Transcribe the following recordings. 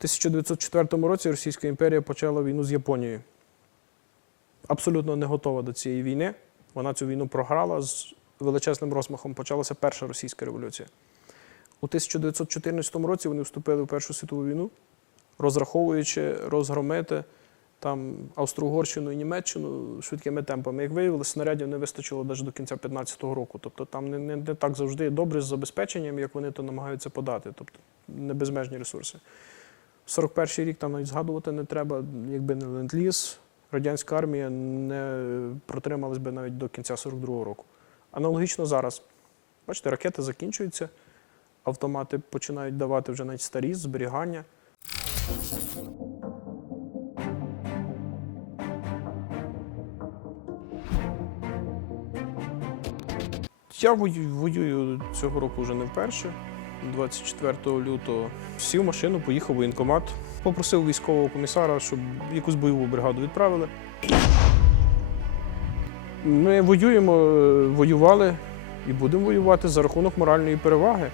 1904 році Російська імперія почала війну з Японією. Абсолютно не готова до цієї війни. Вона цю війну програла з величезним розмахом. Почалася перша російська революція. У 1914 році вони вступили в Першу світову війну, розраховуючи розгромити там Австро-Угорщину і Німеччину швидкими темпами. Як виявилося, снарядів не вистачило навіть до кінця 15-го року. Тобто там не, не, не так завжди добре з забезпеченням, як вони то намагаються подати. Тобто не безмежні ресурси. 41-й рік там навіть згадувати не треба, якби не ленд-ліз, радянська армія не протрималась би навіть до кінця 42-го року. Аналогічно зараз. Бачите, ракети закінчуються, автомати починають давати вже навіть старі зберігання. Я вою- воюю цього року вже не вперше. 24 лютого сів в машину, поїхав в воєнкомат, попросив військового комісара, щоб якусь бойову бригаду відправили. Ми воюємо, е, воювали і будемо воювати за рахунок моральної переваги.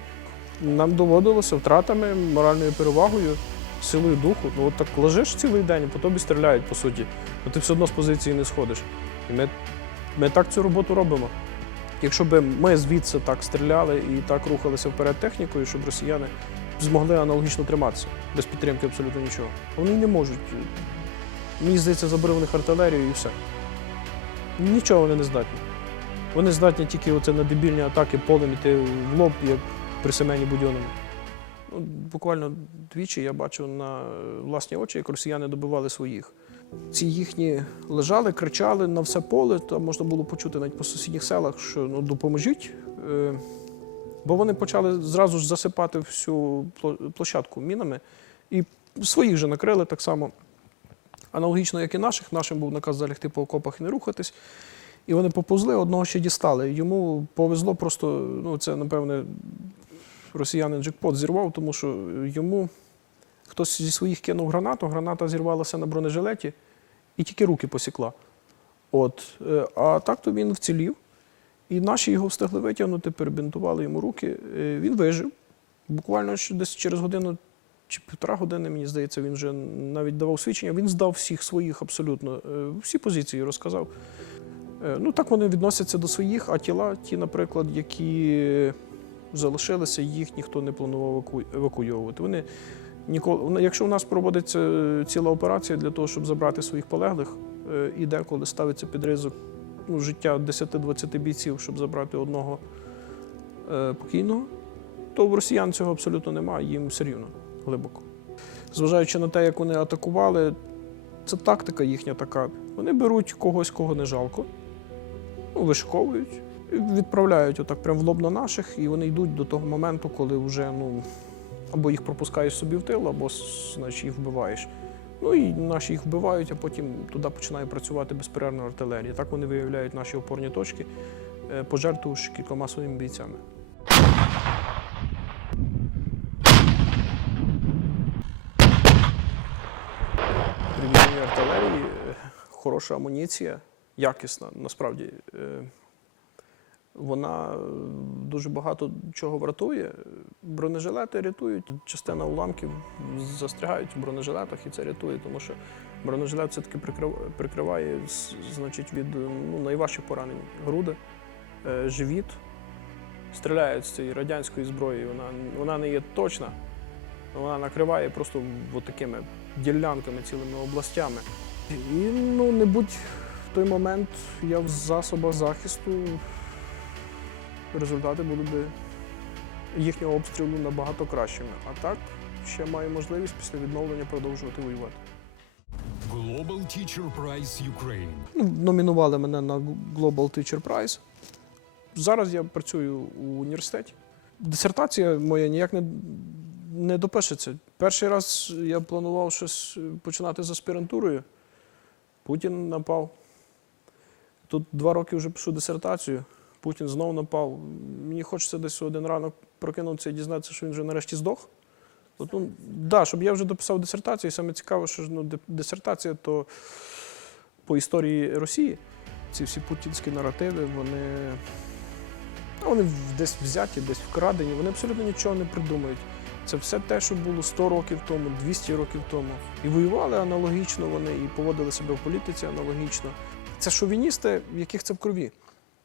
Нам доводилося втратами, моральною перевагою, силою духу. Ну от так лежиш цілий день, по тобі стріляють, по суті, то ти все одно з позиції не сходиш. І ми, ми так цю роботу робимо. Якщо б ми звідси так стріляли і так рухалися вперед технікою, щоб росіяни змогли аналогічно триматися, без підтримки абсолютно нічого. Вони не можуть. Мені здається, забери в них артилерію і все. Нічого вони не здатні. Вони здатні тільки оце на дебільні атаки полем іти в лоб, як при Семені Будьонному. Ну, буквально двічі я бачив на власні очі, як росіяни добивали своїх. Ці їхні лежали, кричали на все поле, там можна було почути навіть по сусідніх селах, що ну, допоможіть. Е, Бо вони почали зразу ж засипати всю площадку мінами і своїх же накрили так само. Аналогічно, як і наших, нашим був наказ залягти по окопах і не рухатись. І вони поповзли, одного ще дістали. Йому повезло просто, ну це, напевне, росіянин джекпот зірвав, тому що йому хтось зі своїх кинув гранату, граната зірвалася на бронежилеті і тільки руки посікла. От. е, А так то він вцілів. І наші його встигли витягнути, перебінтували йому руки. Е, Він вижив. Буквально десь через годину чи півтора години, мені здається, він вже навіть давав свідчення. Він здав всіх своїх абсолютно, е, всі позиції розказав. Ну, так вони відносяться до своїх, а тіла, ті, наприклад, які залишилися, їх ніхто не планував еваку- евакуйовувати. Вони ніколи, ну, якщо у нас проводиться е, ціла операція для того, щоб забрати своїх полеглих, е, і деколи ставиться під ризик ну, життя 10-20 бійців, щоб забрати одного е, покійного, то в росіян цього абсолютно немає, їм все рівно глибоко. Зважаючи на те, як вони атакували, це тактика їхня така. Вони беруть когось, кого не жалко, ну, вишиковують відправляють отак прямо в лоб на наших, і вони йдуть до того моменту, коли вже ну, або їх пропускаєш собі в тил, або значить, їх вбиваєш. Ну і наші їх вбивають, а потім туди починає працювати безперервна артилерія. Так вони виявляють наші опорні точки, е, пожертвувавши кількома своїми бійцями. При артилерії е, хороша амуніція, якісна, насправді. Вона е, дуже багато чого врятує. Бронежилети рятують. Частина уламків застрягають в бронежилетах, і це рятує, тому що бронежилет все-таки прикриває значить, від е, ну, найважчих поранень. Груди, е, живіт. Стріляють з цієї радянської зброї. Вона, вона не є точна, вона накриває просто такими ділянками, цілими областями. І ну, не будь в той момент я в засобах захисту, результати були б їхнього обстрілу набагато кращими. А так ще маю можливість після відновлення продовжувати воювати. Global Teacher Prize Ukraine. Ну, Номінували мене на Global Teacher Prize. Зараз я працюю у університеті. Дисертація моя ніяк не, не допишеться. Перший раз я планував щось починати з аспірантурою. Путін напав. Тут два роки вже пишу дисертацію. Путін знову напав. Мені хочеться десь один ранок прокинутися і дізнатися, що він вже нарешті здох. От, ну, да, щоб я вже дописав дисертацію, і саме цікаве, що ну, дисертація то по історії Росії. Ці всі путінські наративи, вони, ну, вони десь взяті, десь вкрадені, вони абсолютно нічого не придумають. Це все те, що було 100 років тому, 200 років тому. І воювали аналогічно вони, і поводили себе в політиці аналогічно. Це шовіністи, в яких це в крові.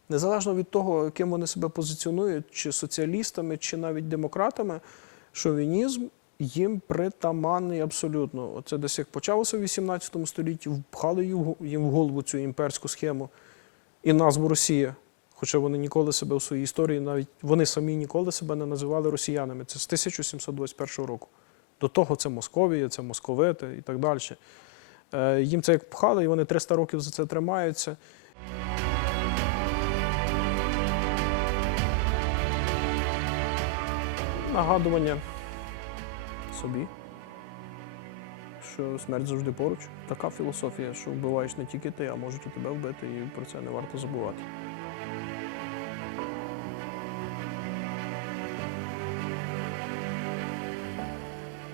Незалежно від того, ким вони себе позиціонують, чи соціалістами, чи навіть демократами, шовінізм їм притаманний абсолютно. Оце десь як почалося в 18 столітті, впхали їм в- голову цю імперську схему і назву Росія. Хоча вони ніколи себе в своїй історії, навіть вони самі ніколи себе не називали росіянами. Це з 1721 року. До того це Московія, це московити і так далі. Е, Їм це як пхали, і вони 300 років за це тримаються. Нагадування собі, що смерть завжди поруч. Така філософія, що вбиваєш не тільки ти, а можуть і тебе вбити, і про це не варто забувати.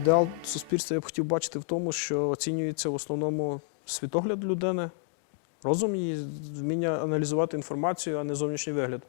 Ідеал суспільства я б хотів бачити в тому, що оцінюється в основному світогляд людини, розум її, вміння аналізувати інформацію, а не зовнішній вигляд.